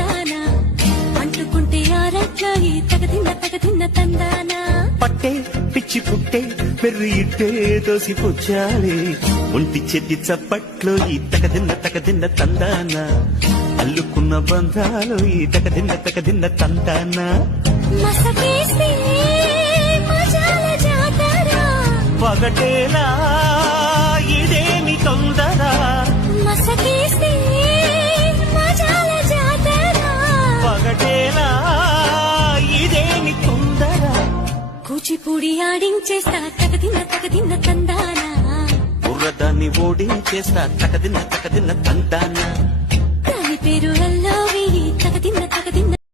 తందానా అంటుకుంటే ఆరట్లో ఈ తగదిన్న తందానా పట్టే పిచ్చి పుట్టే పెర్రి ఇట్టే దోసి పుచ్చాలి ఒంటి చెట్టి చప్పట్లో ఈ తగదిన్న తందానా అల్లుకున్న బంధాలు ఈ తగదిన్న తందానా మసకేస్తే మజాల జాతర పగటేలా ఇదేమి తొందర మసకేస్తే మజాల జాతర పగటేలా ఇదేమి తొందర కూచిపూడి ఆడించేస్తా తగదిన్న తందానా బుర్రదాన్ని ఓడించేస్తా తగదిన్న తందానా దాని పేరు అల్లోవి